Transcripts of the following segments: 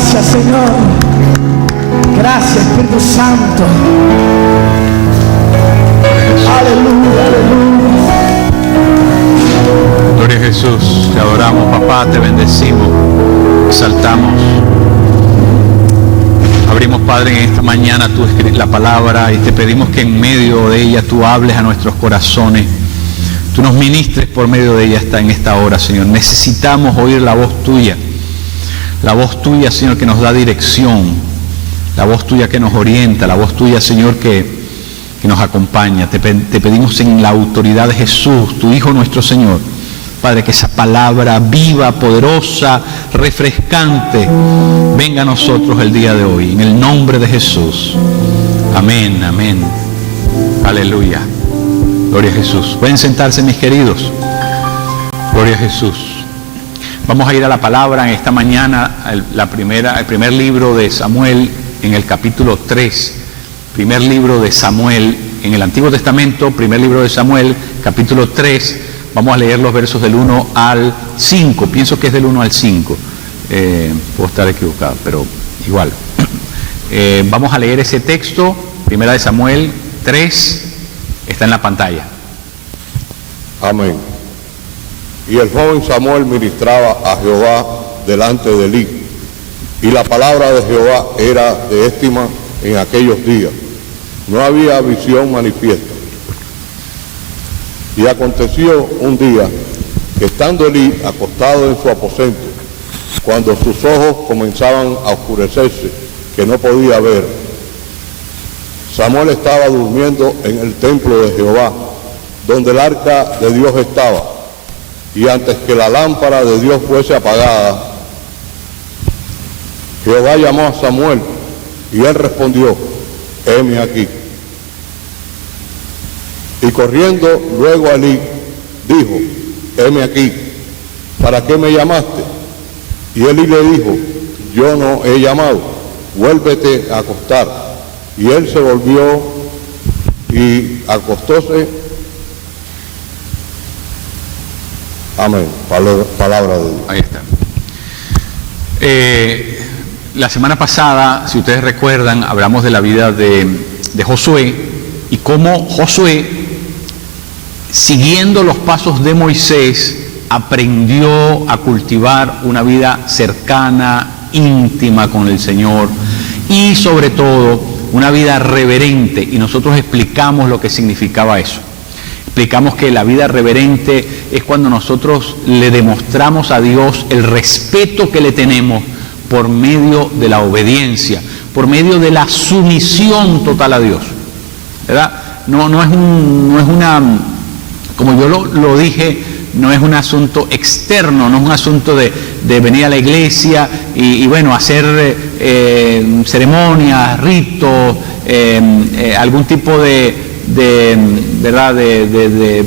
Gracias, Señor. Gracias, Espíritu Santo. Aleluya, aleluya. Gloria a Jesús. Te adoramos, papá, te bendecimos, exaltamos. Abrimos, Padre, en esta mañana la palabra y te pedimos que en medio de ella tú hables a nuestros corazones. Tú nos ministres por medio de ella hasta en esta hora, Señor. Necesitamos oír la voz tuya, Señor, que nos da dirección, la voz tuya que nos orienta, la voz tuya, Señor, que nos acompaña. Te pedimos en la autoridad de Jesús, tu Hijo nuestro Señor, Padre, que esa palabra viva, poderosa, refrescante, venga a nosotros el día de hoy, en el nombre de Jesús. Amén, amén. Aleluya. Gloria a Jesús. Pueden sentarse, mis queridos. Gloria a Jesús. Vamos a ir a la palabra en esta mañana, el primer libro de Samuel, en el capítulo 3. Primer libro de Samuel, en el Antiguo Testamento, primer libro de Samuel, capítulo 3. Vamos a leer los versos del 1 al 5. Pienso que es del 1 al 5. Puedo estar equivocado, pero igual. Vamos a leer ese texto, primera de Samuel 3, está en la pantalla. Amén. Y el joven Samuel ministraba a Jehová delante de Elí, y la palabra de Jehová era de estima en aquellos días. No había visión manifiesta. Y aconteció un día que estando Elí acostado en su aposento, cuando sus ojos comenzaban a oscurecerse, que no podía ver, Samuel estaba durmiendo en el templo de Jehová, donde el arca de Dios estaba, y antes que la lámpara de Dios fuese apagada, Jehová llamó a Samuel, y él respondió: heme aquí. Y corriendo luego a Elí, dijo: heme aquí, ¿para qué me llamaste? Y Elí le dijo: yo no he llamado, vuélvete a acostar. Y él se volvió y acostóse. Amén. Palabra de Dios. Ahí está. La semana pasada, si ustedes recuerdan, hablamos de la vida de Josué y cómo Josué, siguiendo los pasos de Moisés, aprendió a cultivar una vida cercana, íntima con el Señor y sobre todo una vida reverente, y nosotros explicamos lo que significaba eso. Explicamos que la vida reverente es cuando nosotros le demostramos a Dios el respeto que le tenemos por medio de la obediencia, por medio de la sumisión total a Dios, ¿verdad? No es una, como yo lo dije, no es un asunto externo, no es un asunto de venir a la iglesia y bueno, hacer ceremonias, ritos, algún tipo ¿verdad? de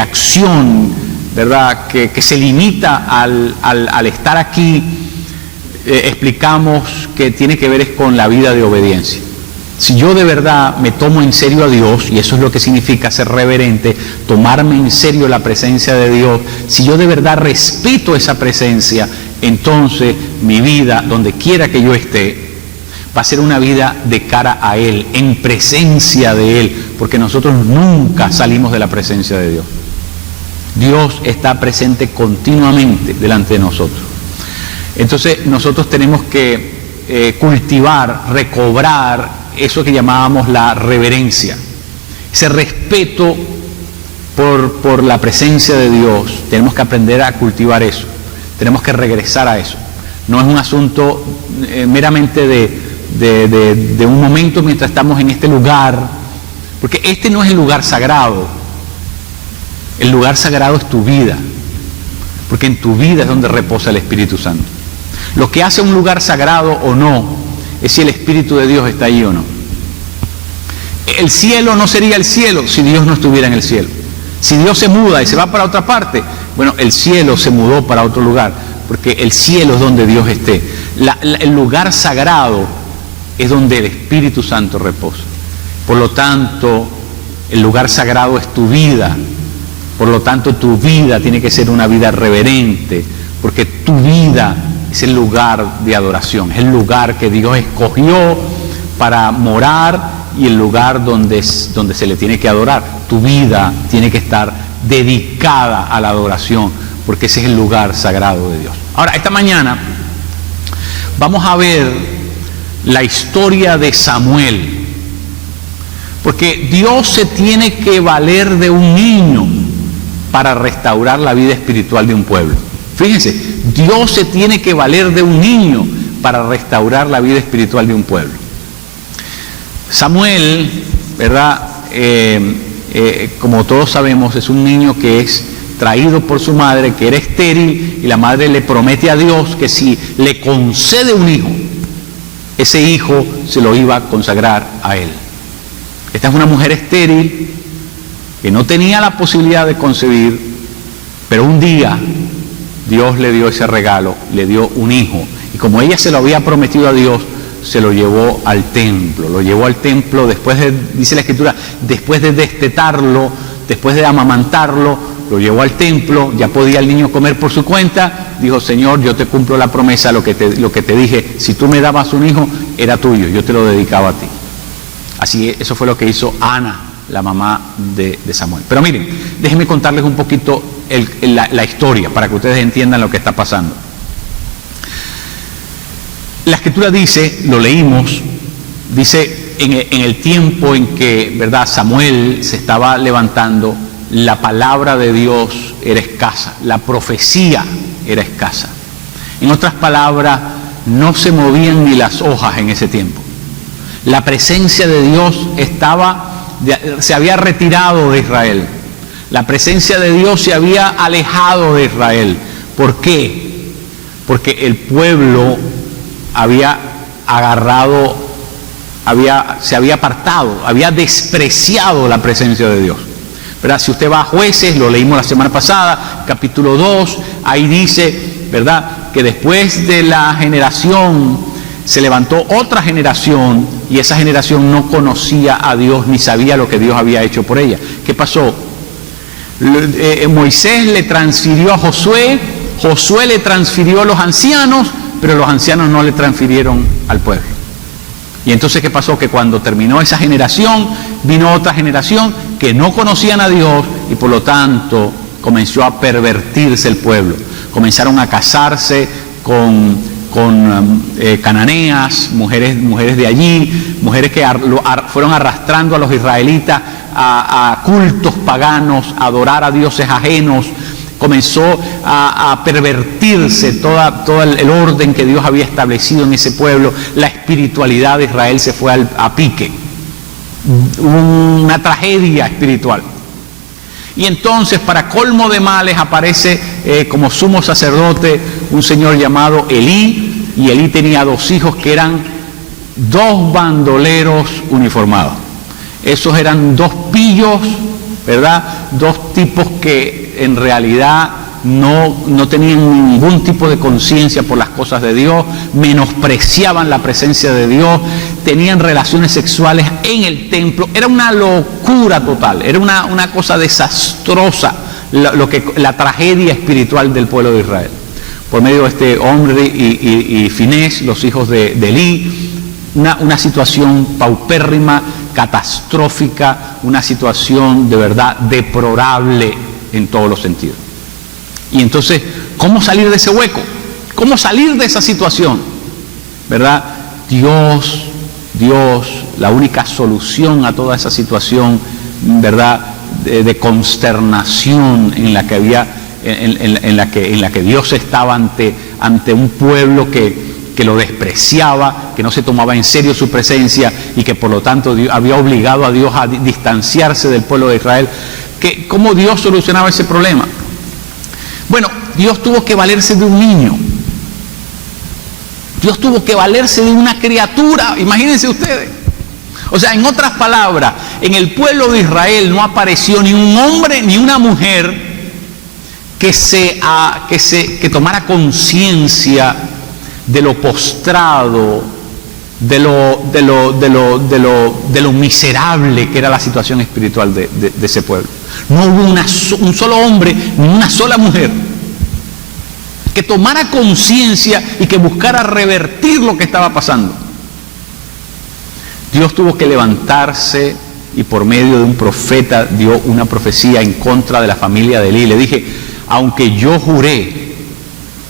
acción, ¿verdad? Que se limita al estar aquí. Explicamos que tiene que ver con la vida de obediencia. Si yo de verdad me tomo en serio a Dios, y eso es lo que significa ser reverente, tomarme en serio la presencia de Dios, si yo de verdad respeto esa presencia, entonces mi vida, donde quiera que yo esté, va a ser una vida de cara a Él, en presencia de Él, porque nosotros nunca salimos de la presencia de Dios. Dios está presente continuamente delante de nosotros. Entonces nosotros tenemos que cultivar, recobrar eso que llamábamos la reverencia, ese respeto por la presencia de Dios. Tenemos que aprender a cultivar eso, tenemos que regresar a eso. No es un asunto meramente de un momento mientras estamos en este lugar, porque este no es el lugar sagrado. El lugar sagrado es tu vida, porque en tu vida es donde reposa el Espíritu Santo. Lo que hace un lugar sagrado o no es si el Espíritu de Dios está ahí o no. El cielo no sería el cielo si Dios no estuviera en el cielo. Si Dios se muda y se va para otra parte, bueno, el cielo se mudó para otro lugar, porque el cielo es donde Dios esté. El lugar sagrado es donde el Espíritu Santo reposa. Por lo tanto, el lugar sagrado es tu vida. Por lo tanto, tu vida tiene que ser una vida reverente, porque tu vida es el lugar de adoración, es el lugar que Dios escogió para morar y el lugar donde se le tiene que adorar. Tu vida tiene que estar dedicada a la adoración, porque ese es el lugar sagrado de Dios. Ahora, esta mañana vamos a ver la historia de Samuel, porque Dios se tiene que valer de un niño para restaurar la vida espiritual de un pueblo. Fíjense, Dios se tiene que valer de un niño para restaurar la vida espiritual de un pueblo. Samuel, ¿verdad? Como todos sabemos, es un niño que es traído por su madre, que era estéril, y la madre le promete a Dios que si le concede un hijo, ese hijo se lo iba a consagrar a él. Esta es una mujer estéril que no tenía la posibilidad de concebir, pero un día Dios le dio ese regalo, le dio un hijo, y como ella se lo había prometido a Dios, se lo llevó al templo. Lo llevó al templo después de, dice la Escritura, después de destetarlo, después de amamantarlo, lo llevó al templo. Ya podía el niño comer por su cuenta. Dijo: Señor, yo te cumplo la promesa, lo que te dije, si tú me dabas un hijo, era tuyo, yo te lo dedicaba a ti. Así, eso fue lo que hizo Ana, la mamá de Samuel. Pero miren, déjenme contarles un poquito la historia, para que ustedes entiendan lo que está pasando. La Escritura dice, lo leímos, dice en el tiempo en que, ¿verdad?, Samuel se estaba levantando, la palabra de Dios era escasa, la profecía era escasa. En otras palabras, no se movían ni las hojas en ese tiempo. La presencia de Dios se había retirado de Israel. La presencia de Dios se había alejado de Israel. ¿Por qué? Porque el pueblo había se había apartado, había despreciado la presencia de Dios. ¿Verdad? Si usted va a Jueces, lo leímos la semana pasada, capítulo 2, ahí dice, ¿verdad?, que después de la generación se levantó otra generación, y esa generación no conocía a Dios ni sabía lo que Dios había hecho por ella. ¿Qué pasó? Moisés le transfirió a Josué, Josué le transfirió a los ancianos, pero los ancianos no le transfirieron al pueblo. Y entonces, ¿qué pasó? Que cuando terminó esa generación, vino otra generación que no conocían a Dios, y por lo tanto comenzó a pervertirse el pueblo. Comenzaron a casarse con cananeas, mujeres de allí, mujeres que fueron arrastrando a los israelitas a cultos paganos, a adorar a dioses ajenos. Comenzó a pervertirse todo el orden que Dios había establecido en ese pueblo. La espiritualidad de Israel se fue a pique. Una tragedia espiritual. Y entonces, para colmo de males, aparece como sumo sacerdote un señor llamado Elí, y Elí tenía 2 hijos que eran 2 bandoleros uniformados. Esos eran 2 pillos, ¿verdad? 2 tipos que en realidad no tenían ningún tipo de conciencia por las cosas de Dios, menospreciaban la presencia de Dios, tenían relaciones sexuales en el templo. Era una locura total, era una cosa desastrosa la tragedia espiritual del pueblo de Israel. Por medio de este hombre y Finés, los hijos de Elí, una situación paupérrima, catastrófica, una situación de verdad deplorable en todos los sentidos. Y entonces, ¿cómo salir de ese hueco? ¿Cómo salir de esa situación? ¿Verdad? Dios, la única solución a toda esa situación, ¿verdad?, de consternación en la que había, en la que Dios estaba ante un pueblo que lo despreciaba, que no se tomaba en serio su presencia, y que por lo tanto había obligado a Dios a distanciarse del pueblo de Israel. ¿Cómo Dios solucionaba ese problema? Bueno, Dios tuvo que valerse de un niño. Dios tuvo que valerse de una criatura, imagínense ustedes. O sea, en otras palabras, en el pueblo de Israel no apareció ni un hombre ni una mujer que tomara conciencia de lo postrado, de lo miserable que era la situación espiritual de ese pueblo. No hubo un solo hombre ni una sola mujer. que tomara conciencia y que buscara revertir lo que estaba pasando. Dios tuvo que levantarse y por medio de un profeta dio una profecía en contra de la familia de Elí. Le dije, aunque yo juré,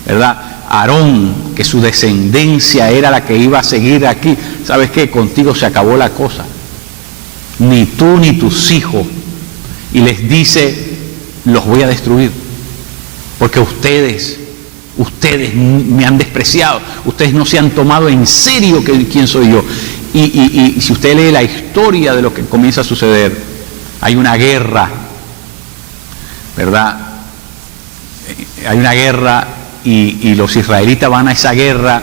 ¿verdad?, Aarón, que su descendencia era la que iba a seguir aquí, ¿sabes qué? Contigo se acabó la cosa. Ni tú ni tus hijos. Y les dice, los voy a destruir, porque ustedes me han despreciado, ustedes no se han tomado en serio quién soy yo. Y si usted lee la historia de lo que comienza a suceder, hay una guerra, ¿verdad? Hay una guerra y los israelitas van a esa guerra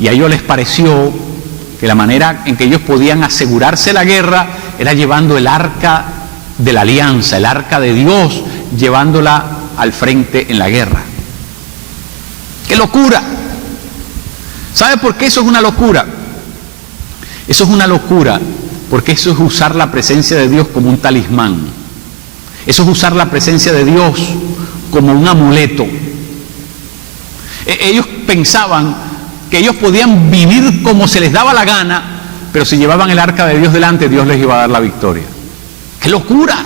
y a ellos les pareció que la manera en que ellos podían asegurarse la guerra era llevando el arca de la alianza, el arca de Dios, llevándola al frente en la guerra. ¡Qué locura! ¿Sabe por qué eso es una locura? Eso es una locura porque eso es usar la presencia de Dios como un talismán. Eso es usar la presencia de Dios como un amuleto. Ellos pensaban que ellos podían vivir como se les daba la gana, pero si llevaban el arca de Dios delante, Dios les iba a dar la victoria. ¡Qué locura!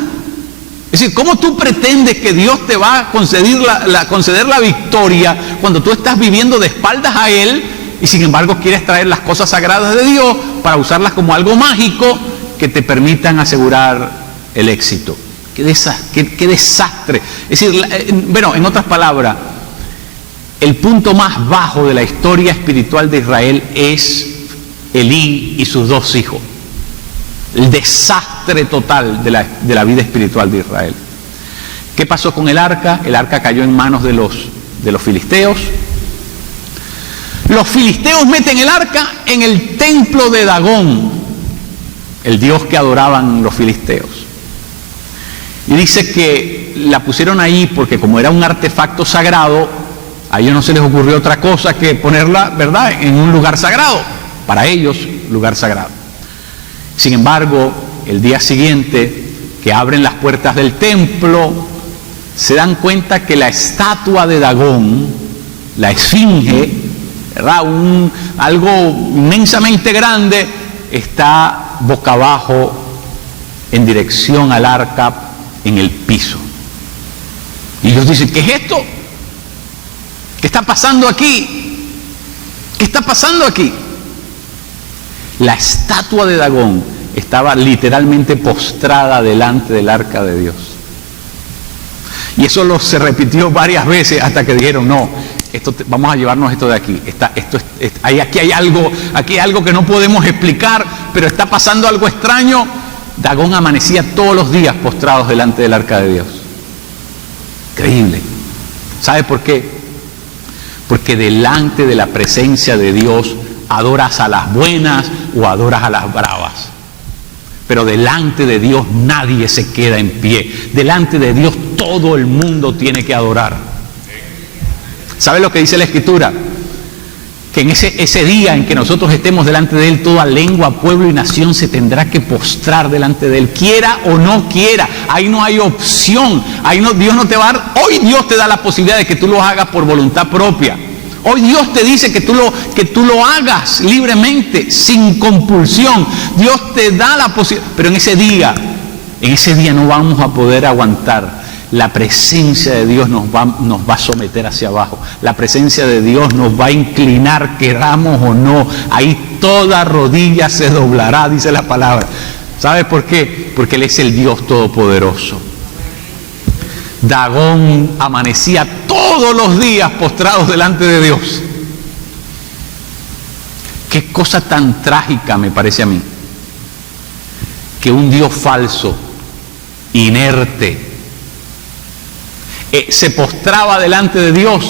Es decir, ¿cómo tú pretendes que Dios te va a conceder la victoria cuando tú estás viviendo de espaldas a Él y sin embargo quieres traer las cosas sagradas de Dios para usarlas como algo mágico que te permitan asegurar el éxito? ¡Qué desastre! Es decir, bueno, en otras palabras, el punto más bajo de la historia espiritual de Israel es Elí y sus dos hijos. El desastre total de la vida espiritual de Israel. ¿Qué pasó con el arca? El arca cayó en manos de los filisteos. Los filisteos meten el arca en el templo de Dagón, el dios que adoraban los filisteos. Y dice que la pusieron ahí porque como era un artefacto sagrado, a ellos no se les ocurrió otra cosa que ponerla, ¿verdad?, en un lugar sagrado. Para ellos, lugar sagrado. Sin embargo, el día siguiente, que abren las puertas del templo, se dan cuenta que la estatua de Dagón, la esfinge, ¿verdad?, algo inmensamente grande, está boca abajo en dirección al arca en el piso. Y ellos dicen, ¿qué es esto? ¿Qué está pasando aquí? ¿Qué está pasando aquí? La estatua de Dagón estaba literalmente postrada delante del arca de Dios. Y eso se repitió varias veces hasta que dijeron, no, vamos a llevarnos esto de aquí. Aquí hay algo que no podemos explicar, pero está pasando algo extraño. Dagón amanecía todos los días postrados delante del arca de Dios. Increíble. ¿Sabe por qué? Porque delante de la presencia de Dios adoras a las buenas o adoras a las bravas. Pero delante de Dios nadie se queda en pie. Delante de Dios todo el mundo tiene que adorar. ¿Sabe lo que dice la Escritura? Que en ese día en que nosotros estemos delante de Él, toda lengua, pueblo y nación se tendrá que postrar delante de Él, quiera o no quiera. Ahí no hay opción. Dios no te va a dar. Hoy Dios te da la posibilidad de que tú lo hagas por voluntad propia. Hoy Dios te dice que tú lo hagas libremente, sin compulsión. Dios te da la posibilidad. Pero en ese día no vamos a poder aguantar. La presencia de Dios nos va a someter hacia abajo. La presencia de Dios nos va a inclinar, queramos o no. Ahí toda rodilla se doblará, dice la palabra. ¿Sabe por qué? Porque Él es el Dios Todopoderoso. Dagón amanecía todos los días postrados delante de Dios. Qué cosa tan trágica me parece a mí, que un Dios falso, inerte, se postraba delante de Dios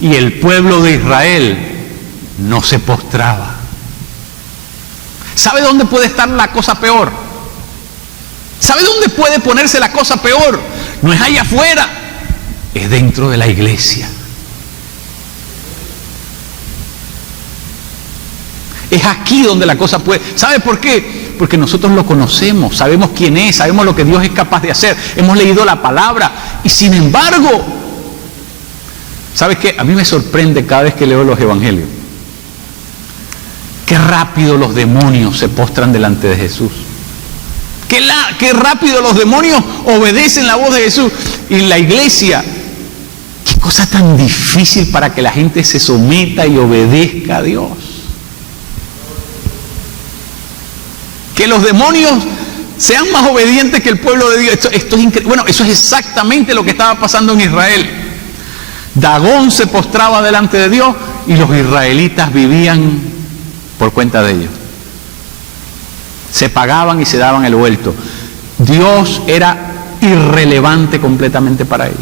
y el pueblo de Israel no se postraba. ¿Sabe dónde puede estar la cosa peor? ¿Sabe dónde puede ponerse la cosa peor? No es allá afuera, es dentro de la iglesia. Es aquí donde la cosa puede. ¿Sabe por qué? Porque nosotros lo conocemos, sabemos quién es, sabemos lo que Dios es capaz de hacer, hemos leído la palabra y sin embargo, ¿Sabes qué? A mí me sorprende cada vez que leo los evangelios. Qué rápido los demonios se postran delante de Jesús. Qué rápido los demonios obedecen la voz de Jesús. Y la iglesia, qué cosa tan difícil para que la gente se someta y obedezca a Dios. Que los demonios sean más obedientes que el pueblo de Dios. Esto es increíble. Bueno, eso es exactamente lo que estaba pasando en Israel. Dagón se postraba delante de Dios y los israelitas vivían por cuenta de ellos. Se pagaban y se daban el vuelto. Dios era irrelevante completamente para ellos.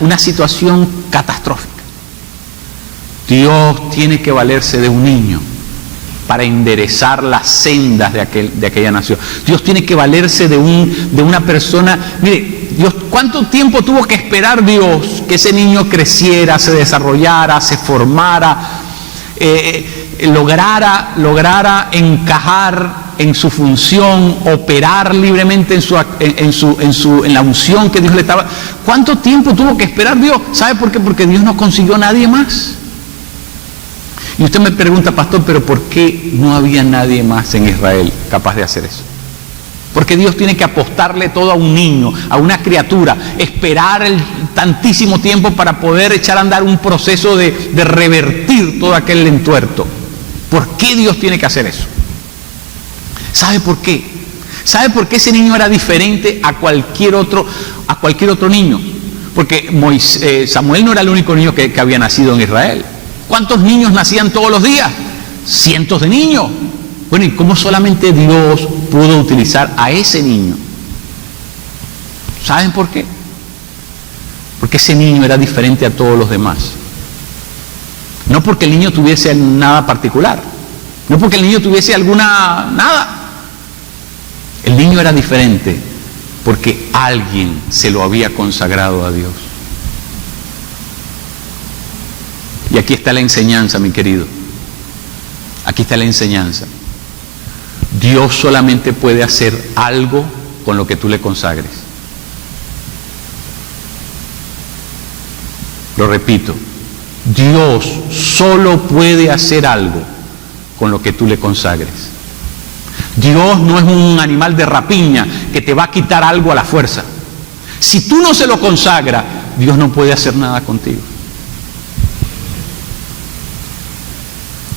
Una situación catastrófica. Dios tiene que valerse de un niño para enderezar las sendas de aquella nación. Dios tiene que valerse de una persona. Mire, Dios, ¿cuánto tiempo tuvo que esperar Dios que ese niño creciera, se desarrollara, se formara, lograra encajar en su función, operar libremente en la unción que Dios le estaba? ¿Cuánto tiempo tuvo que esperar Dios? ¿Sabe por qué? Porque Dios no consiguió a nadie más. Y usted me pregunta, pastor, ¿pero por qué no había nadie más en Israel capaz de hacer eso? Porque Dios tiene que apostarle todo a un niño, a una criatura, esperar tantísimo tiempo para poder echar a andar un proceso de revertir todo aquel entuerto. ¿Por qué Dios tiene que hacer eso? ¿Sabe por qué? ¿Sabe por qué ese niño era diferente a cualquier otro niño? Porque Samuel no era el único niño que había nacido en Israel. ¿Cuántos niños nacían todos los días? Cientos de niños. Bueno, ¿y cómo solamente Dios pudo utilizar a ese niño? ¿Saben por qué? Porque ese niño era diferente a todos los demás. No porque el niño tuviese nada particular, no porque el niño tuviese nada. El niño era diferente porque alguien se lo había consagrado a Dios. Y aquí está la enseñanza, mi querido. Aquí está la enseñanza. Dios solamente puede hacer algo con lo que tú le consagres. Lo repito, Dios solo puede hacer algo con lo que tú le consagres. Dios no es un animal de rapiña que te va a quitar algo a la fuerza. Si tú no se lo consagras, Dios no puede hacer nada contigo.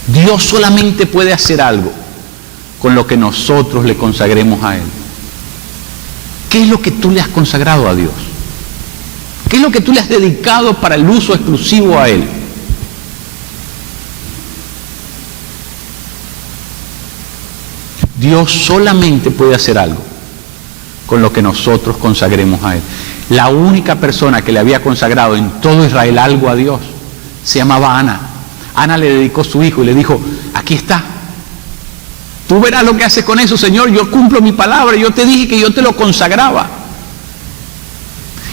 Dios solamente puede hacer algo con lo que nosotros le consagremos a Él. ¿Qué es lo que tú le has consagrado a Dios? ¿Qué es lo que tú le has dedicado para el uso exclusivo a Él? Dios solamente puede hacer algo con lo que nosotros consagremos a Él. La única persona que le había consagrado en todo Israel algo a Dios se llamaba Ana. Ana le dedicó su hijo y le dijo, aquí está. Tú verás lo que haces con eso, Señor. Yo cumplo mi palabra. Yo te dije que yo te lo consagraba.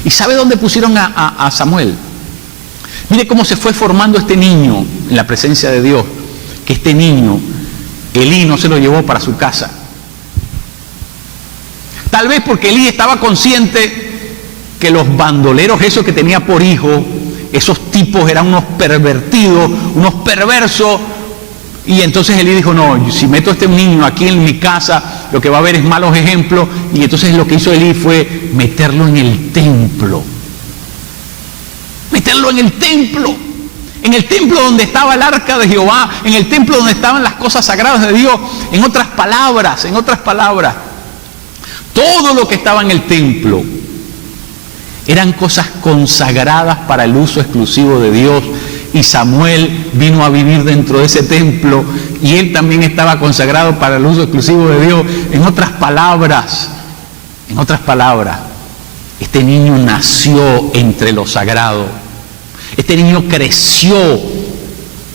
¿Y sabe dónde pusieron a Samuel? Mire cómo se fue formando este niño en la presencia de Dios. Que este niño, Elí no se lo llevó para su casa. Tal vez porque Elí estaba consciente que los bandoleros, esos que tenía por hijo, esos tipos eran unos pervertidos, unos perversos. Y entonces Elí dijo, no, si meto a este niño aquí en mi casa, lo que va a haber es malos ejemplos. Y entonces lo que hizo Elí fue meterlo en el templo. Meterlo en el templo. En el templo donde estaba el arca de Jehová, en el templo donde estaban las cosas sagradas de Dios. En otras palabras, todo lo que estaba en el templo eran cosas consagradas para el uso exclusivo de Dios. Y Samuel vino a vivir dentro de ese templo y él también estaba consagrado para el uso exclusivo de Dios. En otras palabras, este niño nació entre lo sagrado. Este niño creció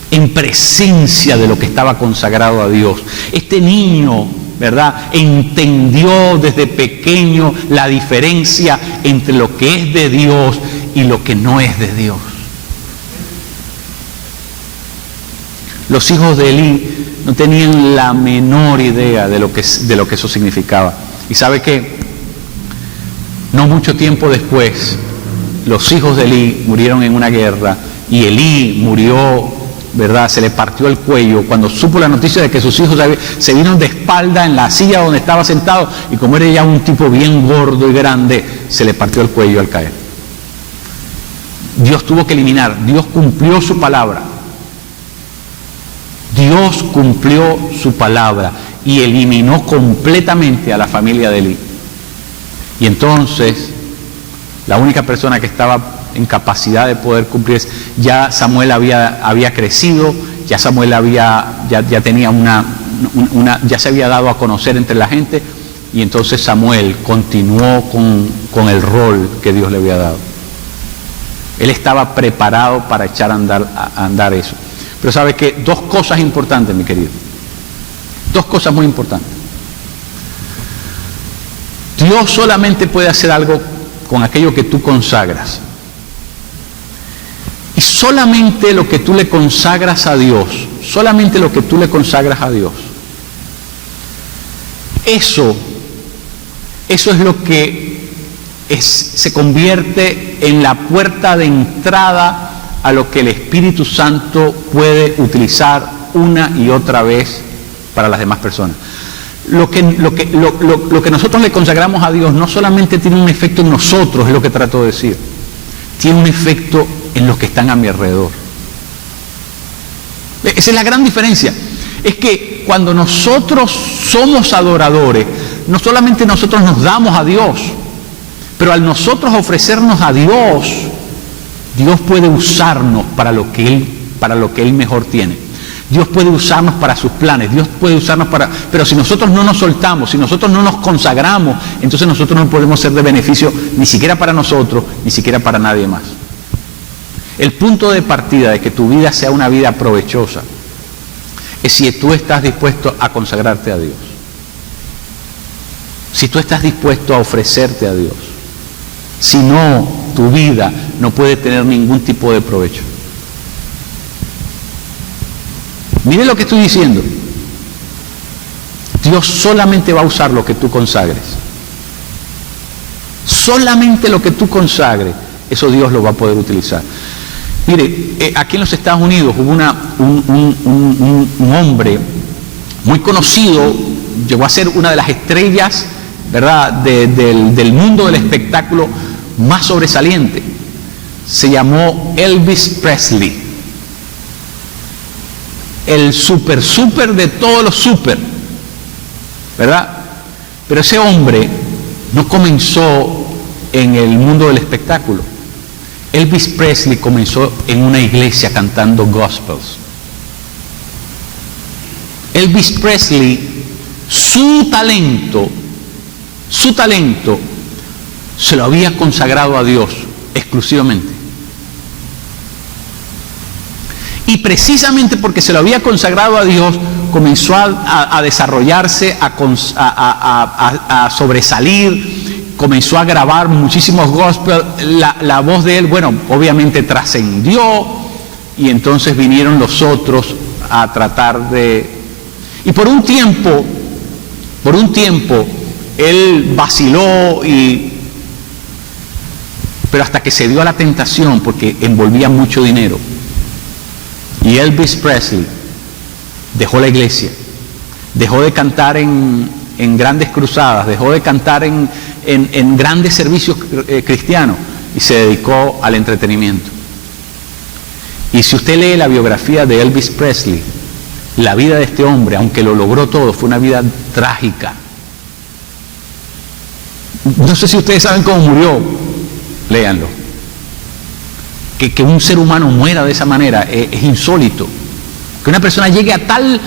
en presencia de lo que estaba consagrado a Dios. Este niño, ¿verdad?, entendió desde pequeño la diferencia entre lo que es de Dios y lo que no es de Dios. Los hijos de Elí no tenían la menor idea de lo que eso significaba. ¿Y sabe qué? No mucho tiempo después, los hijos de Elí murieron en una guerra y Elí murió, ¿verdad? Se le partió el cuello cuando supo la noticia de que sus hijos se vieron de espalda en la silla donde estaba sentado, y como era ya un tipo bien gordo y grande, se le partió el cuello al caer. Dios tuvo que eliminar, Dios cumplió su palabra. Dios cumplió su palabra y eliminó completamente a la familia de Elí. Y entonces, la única persona que estaba en capacidad de poder cumplir, ya Samuel había crecido, ya Samuel ya tenía ya se había dado a conocer entre la gente, y entonces Samuel continuó con el rol que Dios le había dado. Él estaba preparado para echar a andar eso. Pero sabe que dos cosas importantes, mi querido, dos cosas muy importantes. Dios solamente puede hacer algo con aquello que tú consagras. Y solamente lo que tú le consagras a Dios, solamente lo que tú le consagras a Dios, eso es lo que se convierte en la puerta de entrada a lo que el Espíritu Santo puede utilizar una y otra vez para las demás personas. Lo que nosotros le consagramos a Dios no solamente tiene un efecto en nosotros, es lo que trato de decir, tiene un efecto en los que están a mi alrededor. Esa es la gran diferencia. Es que cuando nosotros somos adoradores, no solamente nosotros nos damos a Dios, pero al nosotros ofrecernos a Dios, Dios puede usarnos para lo que Él mejor tiene. Dios puede usarnos para sus planes, Dios puede usarnos pero si nosotros no nos soltamos, si nosotros no nos consagramos, entonces nosotros no podemos ser de beneficio ni siquiera para nosotros, ni siquiera para nadie más. El punto de partida de que tu vida sea una vida provechosa es si tú estás dispuesto a consagrarte a Dios. Si tú estás dispuesto a ofrecerte a Dios. Si no, tu vida no puede tener ningún tipo de provecho. Mire lo que estoy diciendo. Dios solamente va a usar lo que tú consagres. Solamente lo que tú consagres, eso Dios lo va a poder utilizar. Mire, aquí en los Estados Unidos hubo un hombre muy conocido, llegó a ser una de las estrellas, ¿verdad?, del mundo del espectáculo más sobresaliente. Se llamó Elvis Presley. El super de todos los super, ¿verdad? Pero ese hombre no comenzó en el mundo del espectáculo. Elvis Presley comenzó en una iglesia cantando gospels. Elvis Presley, su talento se lo había consagrado a Dios exclusivamente. Y precisamente porque se lo había consagrado a Dios, comenzó a desarrollarse, a sobresalir, comenzó a grabar muchísimos gospel. La voz de él, bueno, obviamente trascendió, y entonces vinieron los otros a tratar de... Y por un tiempo, él vaciló, pero hasta que se dio a la tentación, porque envolvía mucho dinero. Y Elvis Presley dejó la iglesia, dejó de cantar en grandes cruzadas, dejó de cantar en grandes servicios cristianos, y se dedicó al entretenimiento. Y si usted lee la biografía de Elvis Presley, la vida de este hombre, aunque lo logró todo, fue una vida trágica. No sé si ustedes saben cómo murió, léanlo. Que un ser humano muera de esa manera es insólito. Que una persona llegue a tal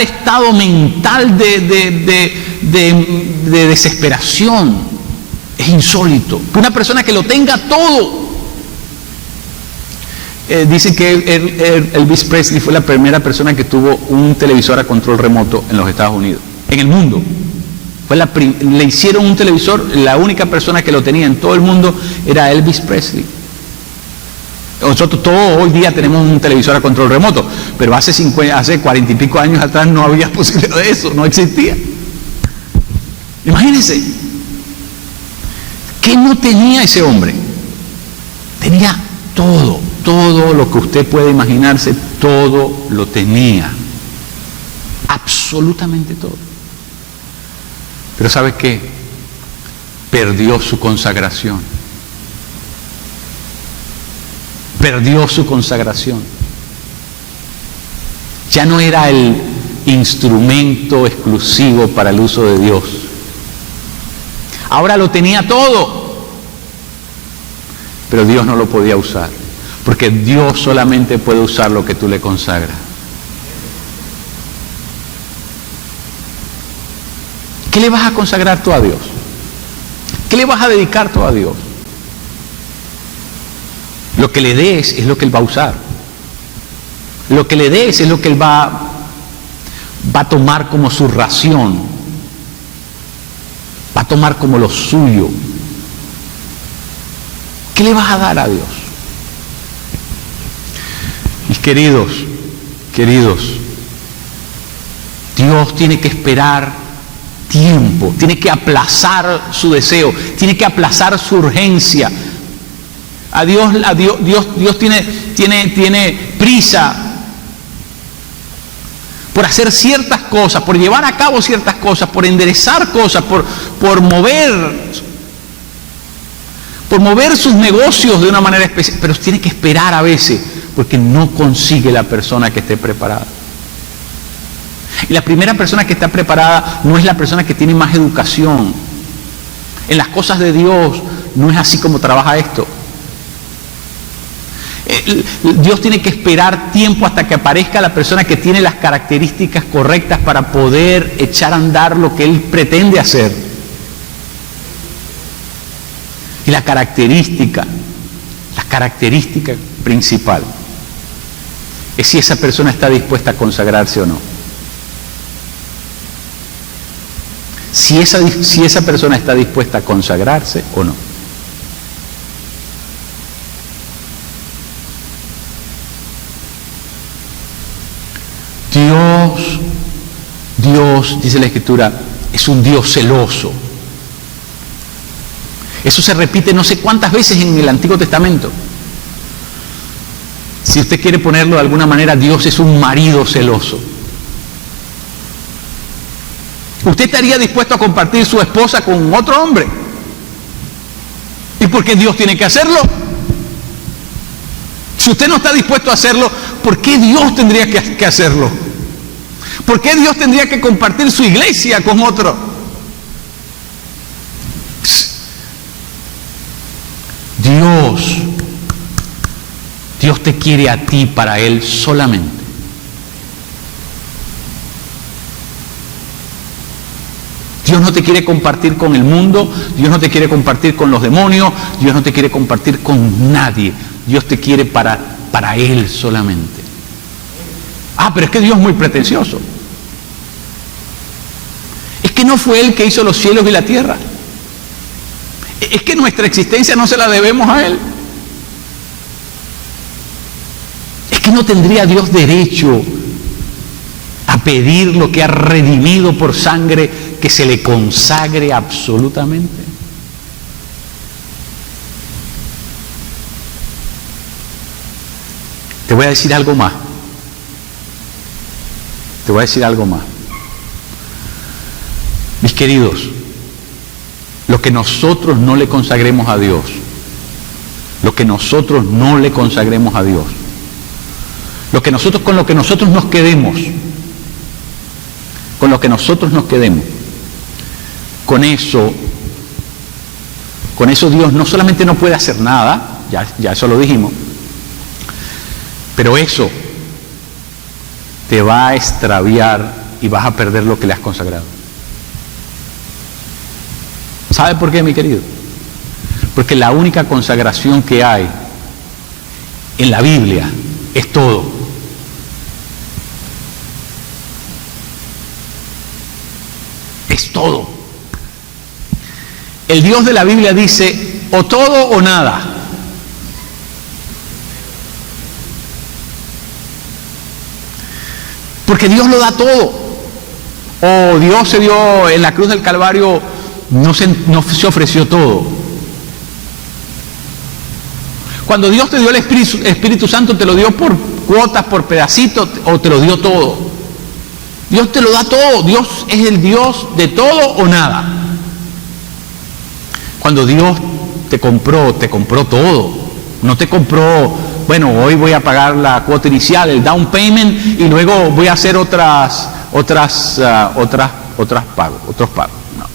estado mental de desesperación es insólito. Que una persona que lo tenga todo. Dicen que Elvis Presley fue la primera persona que tuvo un televisor a control remoto en los Estados Unidos, en el mundo. Le hicieron un televisor, la única persona que lo tenía en todo el mundo era Elvis Presley. Nosotros todos hoy día tenemos un televisor a control remoto, pero hace 40 y pico años atrás no había posibilidad de eso, no existía. Imagínense, ¿qué no tenía ese hombre? tenía todo, todo lo que usted puede imaginarse, todo lo tenía. Absolutamente todo. Pero ¿sabe qué? Perdió su consagración. Perdió su consagración. Ya no era el instrumento exclusivo para el uso de Dios. Ahora lo tenía todo, pero Dios no lo podía usar, porque Dios solamente puede usar lo que tú le consagras. ¿Qué le vas a consagrar tú a Dios? ¿Qué le vas a dedicar tú a Dios? Lo que le des es lo que Él va a usar. Lo que le des es lo que Él va a tomar como su ración. Va a tomar como lo suyo. ¿Qué le vas a dar a Dios? Mis queridos, Dios tiene que esperar tiempo, tiene que aplazar su deseo, tiene que aplazar su urgencia. Dios tiene prisa por hacer ciertas cosas, por llevar a cabo ciertas cosas, por enderezar cosas, por mover sus negocios de una manera especial, pero tiene que esperar a veces, porque no consigue la persona que esté preparada. Y la primera persona que está preparada no es la persona que tiene más educación. En las cosas de Dios no es así como trabaja esto. Dios tiene que esperar tiempo hasta que aparezca la persona que tiene las características correctas para poder echar a andar lo que Él pretende hacer. Y la característica principal es si esa persona está dispuesta a consagrarse o no. Si esa persona está dispuesta a consagrarse o no. Dios, dice la Escritura, es un Dios celoso. Eso se repite no sé cuántas veces en el Antiguo Testamento. Si usted quiere ponerlo de alguna manera, Dios es un marido celoso. ¿Usted estaría dispuesto a compartir su esposa con otro hombre? ¿Y por qué Dios tiene que hacerlo? Si usted no está dispuesto a hacerlo, ¿por qué Dios tendría que hacerlo? ¿Por qué Dios tendría que compartir su iglesia con otro? Dios te quiere a ti para Él solamente. Dios no te quiere compartir con el mundo, Dios no te quiere compartir con los demonios, Dios no te quiere compartir con nadie. Dios te quiere para Él solamente. Pero es que Dios es muy pretencioso. Es que no fue Él que hizo los cielos y la tierra. Es que nuestra existencia no se la debemos a Él. Es que no tendría Dios derecho a pedir lo que ha redimido por sangre, que se le consagre absolutamente. Te voy a decir algo más. Mis queridos, lo que nosotros no le consagremos a Dios, con lo que nosotros nos quedemos, con eso Dios no solamente no puede hacer nada, ya eso lo dijimos, pero eso te va a extraviar y vas a perder lo que le has consagrado. ¿Sabe por qué, mi querido? Porque la única consagración que hay en la Biblia es todo. Es todo. El Dios de la Biblia dice o todo o nada. Porque Dios lo da todo. O Dios se dio en la cruz del Calvario, no se ofreció todo. Cuando Dios te dio el Espíritu Santo, ¿te lo dio por cuotas, por pedacitos, o te lo dio todo? Dios te lo da todo. Dios es el Dios de todo o nada. Cuando Dios te compró todo. No te compró, bueno, hoy voy a pagar la cuota inicial, el down payment, y luego voy a hacer otros pagos. No.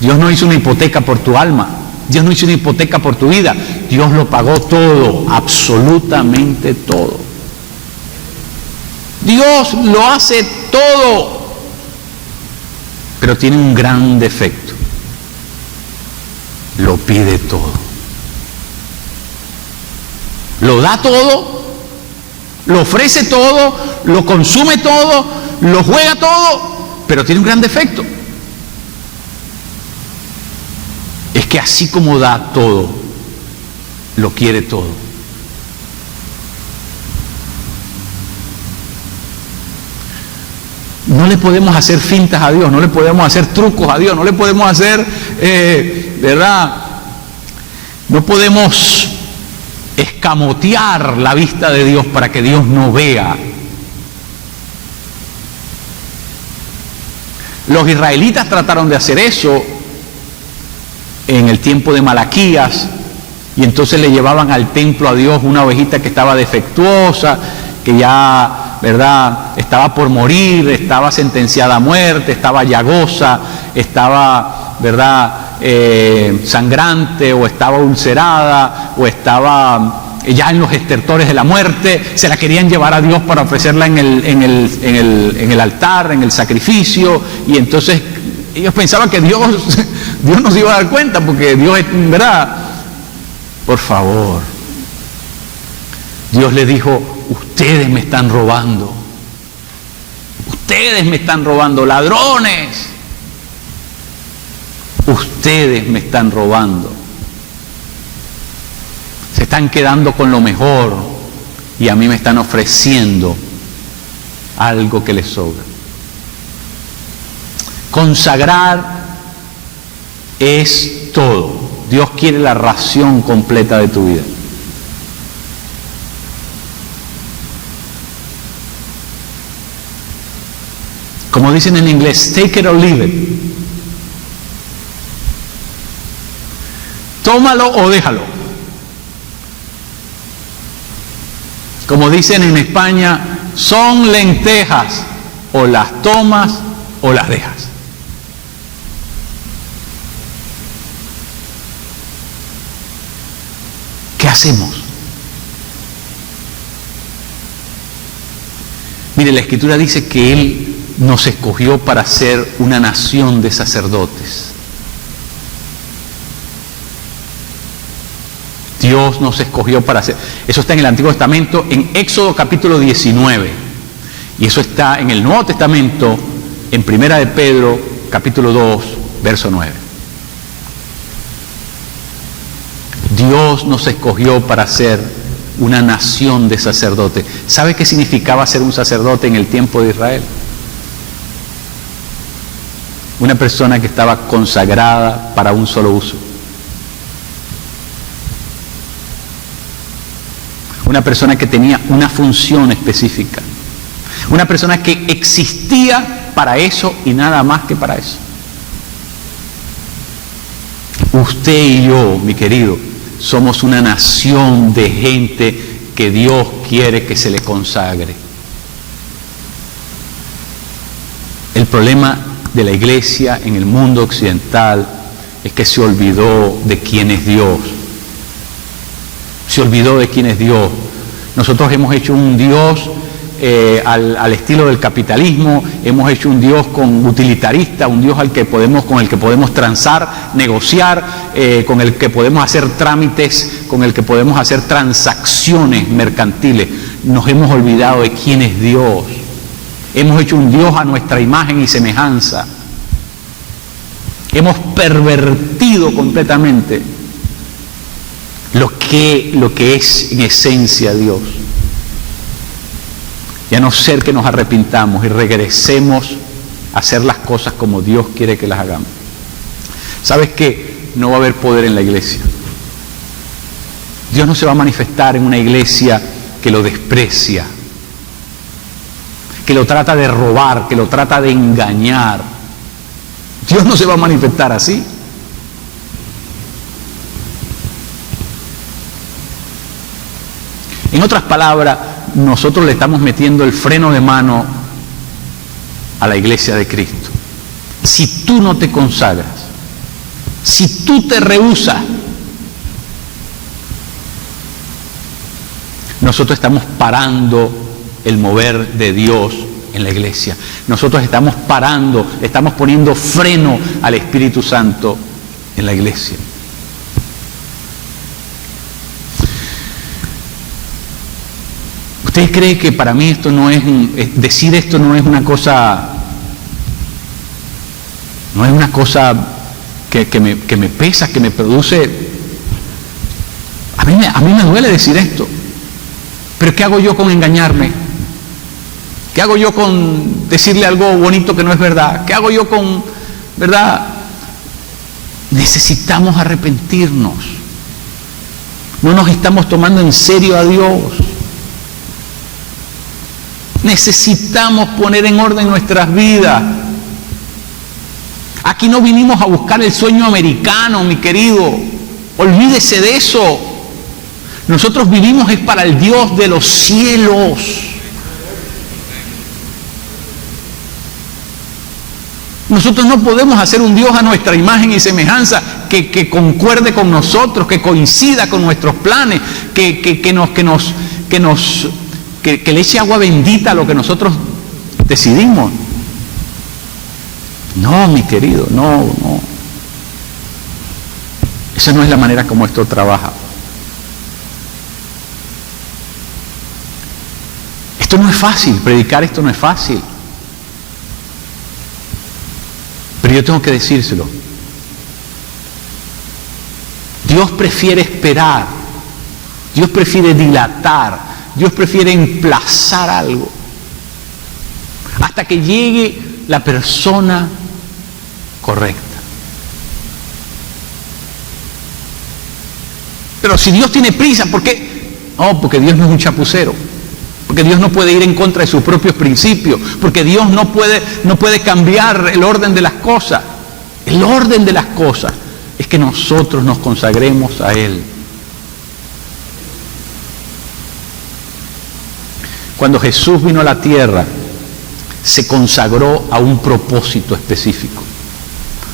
Dios no hizo una hipoteca por tu alma. Dios no hizo una hipoteca por tu vida. Dios lo pagó todo, absolutamente todo. Dios lo hace todo, pero tiene un gran defecto. Lo pide todo. Lo da todo, lo ofrece todo, lo consume todo, lo juega todo, pero tiene un gran defecto. Es que así como da todo, lo quiere todo. No le podemos hacer fintas a Dios, no le podemos hacer trucos a Dios, no le podemos hacer, ¿verdad? No podemos escamotear la vista de Dios para que Dios no vea. Los israelitas trataron de hacer eso en el tiempo de Malaquías, y entonces le llevaban al templo a Dios una ovejita que estaba defectuosa, que ya, ¿verdad?, estaba por morir, estaba sentenciada a muerte, estaba llagosa, estaba, ¿verdad?, sangrante, o estaba ulcerada, o estaba ya en los estertores de la muerte. Se la querían llevar a Dios para ofrecerla en el altar, en el sacrificio, y entonces ellos pensaban que Dios no se iba a dar cuenta, porque Dios es, ¿verdad? Por favor. Dios le dijo: ustedes me están robando. Ustedes me están robando, ladrones. Ustedes me están robando. Se están quedando con lo mejor y a mí me están ofreciendo algo que les sobra. Consagrar es todo. Dios quiere la ración completa de tu vida. Como dicen en inglés, take it or leave it. Tómalo o déjalo. Como dicen en España, son lentejas, o las tomas o las dejas. ¿Qué hacemos? Mire, la Escritura dice que Él nos escogió para ser una nación de sacerdotes. Dios nos escogió para ser. Eso está en el Antiguo Testamento, en Éxodo capítulo 19. Y eso está en el Nuevo Testamento, en Primera de Pedro capítulo 2, verso 9. Dios nos escogió para ser una nación de sacerdotes. ¿Sabe qué significaba ser un sacerdote en el tiempo de Israel? Una persona que estaba consagrada para un solo uso. Una persona que tenía una función específica. Una persona que existía para eso y nada más que para eso. Usted y yo, mi querido, somos una nación de gente que Dios quiere que se le consagre. El problema de la iglesia en el mundo occidental es que se olvidó de quién es Dios. Se olvidó de quién es Dios. Nosotros hemos hecho un Dios al estilo del capitalismo, hemos hecho un Dios utilitarista, un Dios con el que podemos transar, negociar, con el que podemos hacer trámites, con el que podemos hacer transacciones mercantiles. Nos hemos olvidado de quién es Dios. Hemos hecho un Dios a nuestra imagen y semejanza. Hemos pervertido completamente lo que es en esencia Dios. Y a no ser que nos arrepintamos y regresemos a hacer las cosas como Dios quiere que las hagamos. ¿Sabes qué? No va a haber poder en la iglesia. Dios no se va a manifestar en una iglesia que lo desprecia, que lo trata de robar, que lo trata de engañar. Dios no se va a manifestar así. En otras palabras, nosotros le estamos metiendo el freno de mano a la iglesia de Cristo. Si tú no te consagras, si tú te rehusas, nosotros estamos parando el mover de Dios en la iglesia. Nosotros estamos parando, estamos poniendo freno al Espíritu Santo en la iglesia. ¿Usted cree que para mí esto no es, decir esto no es una cosa, que me pesa, que me produce? A mí me duele decir esto. Pero ¿qué hago yo con engañarme? ¿Qué hago yo con decirle algo bonito que no es verdad? ¿Qué hago yo con, verdad? Necesitamos arrepentirnos. No nos estamos tomando en serio a Dios. Necesitamos poner en orden nuestras vidas. Aquí no vinimos a buscar el sueño americano, mi querido. Olvídese de eso. Nosotros vivimos es para el Dios de los cielos. Nosotros no podemos hacer un Dios a nuestra imagen y semejanza que concuerde con nosotros, que coincida con nuestros planes, que le eche agua bendita a lo que nosotros decidimos. No, mi querido, no. Esa no es la manera como esto trabaja. Esto no es fácil, predicar esto no es fácil. Pero yo tengo que decírselo. Dios prefiere esperar, Dios prefiere dilatar, Dios prefiere emplazar algo hasta que llegue la persona correcta. Pero si Dios tiene prisa, ¿por qué? No, porque Dios no es un chapucero. Porque Dios no puede ir en contra de sus propios principios, porque Dios no puede cambiar el orden de las cosas. El orden de las cosas es que nosotros nos consagremos a Él. Cuando Jesús vino a la tierra, se consagró a un propósito específico.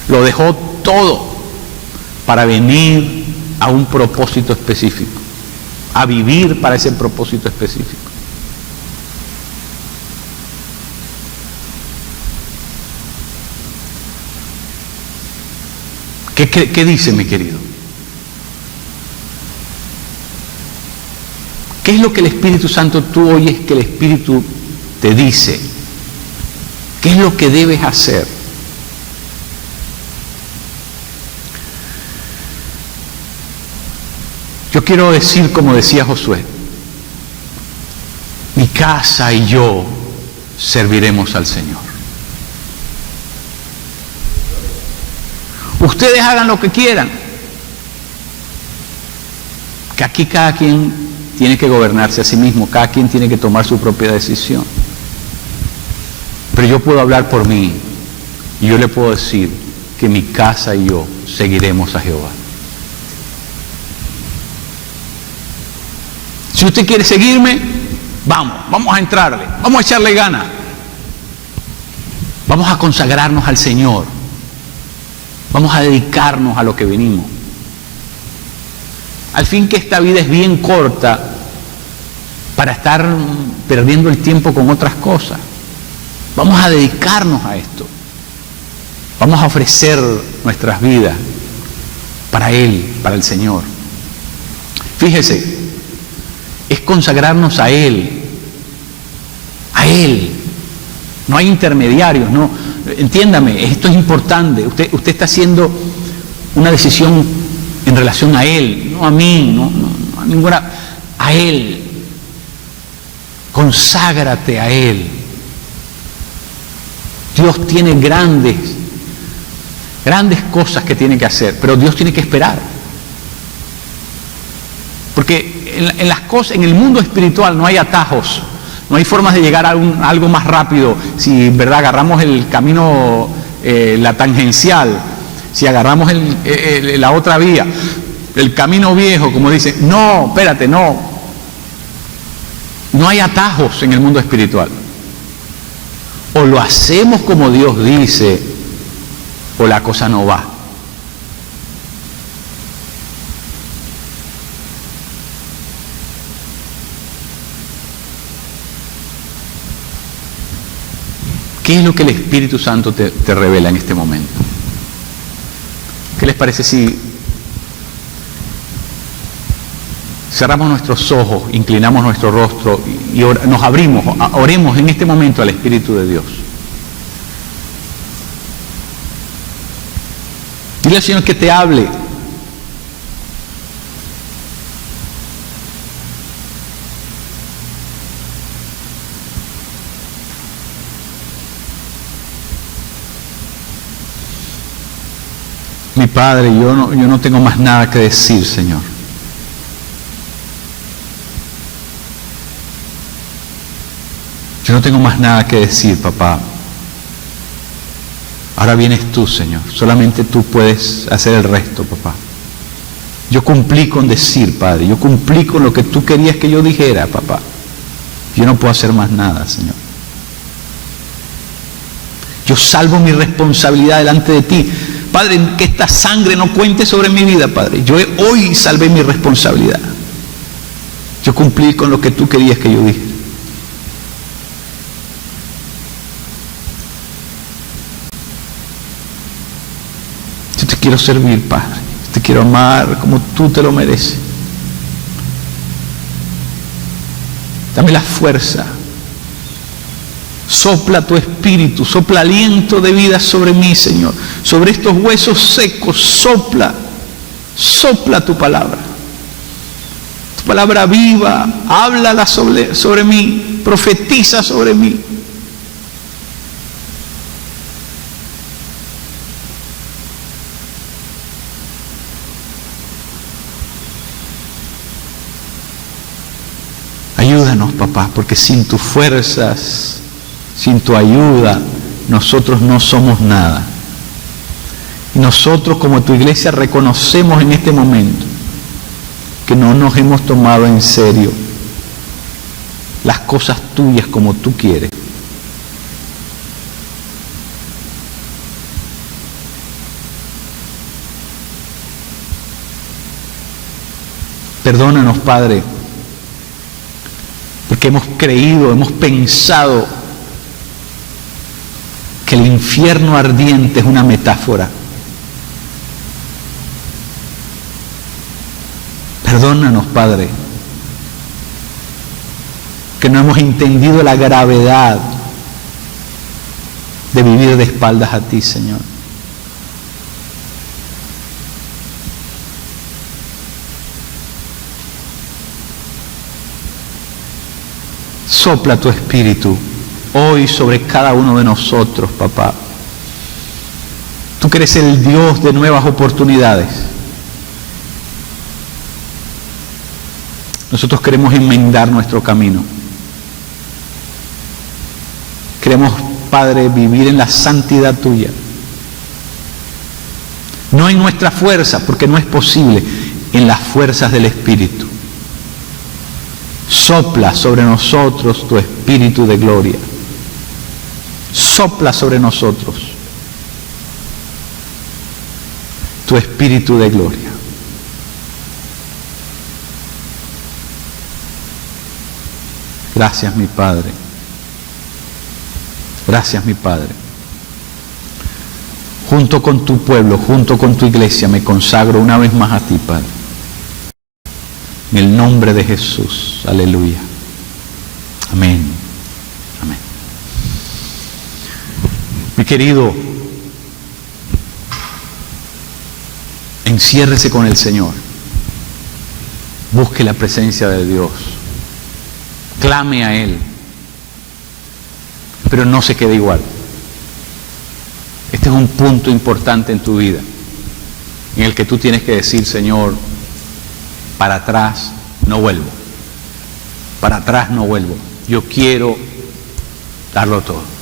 Lo dejó todo para venir a un propósito específico, a vivir para ese propósito específico. ¿Qué dice, mi querido? ¿Qué es lo que el Espíritu Santo, tú oyes que el Espíritu te dice? ¿Qué es lo que debes hacer? Yo quiero decir, como decía Josué, mi casa y yo serviremos al Señor. Ustedes hagan lo que quieran. Que aquí cada quien tiene que gobernarse a sí mismo, cada quien tiene que tomar su propia decisión. Pero yo puedo hablar por mí y yo le puedo decir que mi casa y yo seguiremos a Jehová. Si usted quiere seguirme, vamos a entrarle, vamos a echarle ganas. Vamos a consagrarnos al Señor. Vamos a dedicarnos a lo que venimos. Al fin que esta vida es bien corta para estar perdiendo el tiempo con otras cosas. Vamos a dedicarnos a esto. Vamos a ofrecer nuestras vidas para Él, para el Señor. Fíjese, es consagrarnos a Él. A Él. No hay intermediarios, no. Entiéndame, esto es importante. Usted está haciendo una decisión en relación a Él, no a mí, no a ninguna, a Él. Conságrate a Él. Dios tiene grandes cosas que tiene que hacer, pero Dios tiene que esperar. Porque en las cosas, en el mundo espiritual no hay atajos, no hay formas de llegar a algo más rápido. Si, ¿verdad?, agarramos el camino, la tangencial, si agarramos la otra vía, el camino viejo, como dicen, no, espérate, no. No hay atajos en el mundo espiritual. O lo hacemos como Dios dice, o la cosa no va. ¿Qué es lo que el Espíritu Santo te revela en este momento? ¿Qué les parece si cerramos nuestros ojos, inclinamos nuestro rostro y nos abrimos, oremos en este momento al Espíritu de Dios? Dile al Señor que te hable. Mi Padre, yo no tengo más nada que decir, Señor. Yo no tengo más nada que decir, papá. Ahora vienes tú, Señor. Solamente tú puedes hacer el resto, papá. Yo cumplí con decir, Padre. Yo cumplí con lo que tú querías que yo dijera, papá. Yo no puedo hacer más nada, Señor. Yo salvo mi responsabilidad delante de ti. Padre, que esta sangre no cuente sobre mi vida, Padre. Yo hoy salvé mi responsabilidad. Yo cumplí con lo que tú querías que yo dijera. Yo te quiero servir, Padre. Te quiero amar como tú te lo mereces. Dame la fuerza. Sopla tu espíritu, sopla aliento de vida sobre mí, Señor. Sobre estos huesos secos, sopla tu palabra. Tu palabra viva, háblala sobre mí, profetiza sobre mí. Ayúdanos, papá, porque sin tus fuerzas, sin tu ayuda, nosotros no somos nada. Y nosotros como tu iglesia reconocemos en este momento que no nos hemos tomado en serio las cosas tuyas como tú quieres. Perdónanos, Padre, porque hemos creído, hemos pensado que el infierno ardiente es una metáfora. Perdónanos, Padre, que no hemos entendido la gravedad de vivir de espaldas a ti, Señor. Sopla tu espíritu hoy sobre cada uno de nosotros, papá. Tú que eres el Dios de nuevas oportunidades. Nosotros queremos enmendar nuestro camino. Queremos, Padre, vivir en la santidad tuya. No en nuestra fuerza, porque no es posible, en las fuerzas del Espíritu. Sopla sobre nosotros tu Espíritu de gloria. Sopla sobre nosotros tu Espíritu de gloria. Gracias, mi Padre. Gracias, mi Padre. Junto con tu pueblo, junto con tu iglesia, me consagro una vez más a ti, Padre. En el nombre de Jesús. Aleluya. Amén. Amén. Mi querido, enciérrese con el Señor. Busque la presencia de Dios. Clame a Él. Pero no se quede igual. Este es un punto importante en tu vida, en el que tú tienes que decir, Señor, para atrás no vuelvo. Para atrás no vuelvo. Yo quiero darlo todo.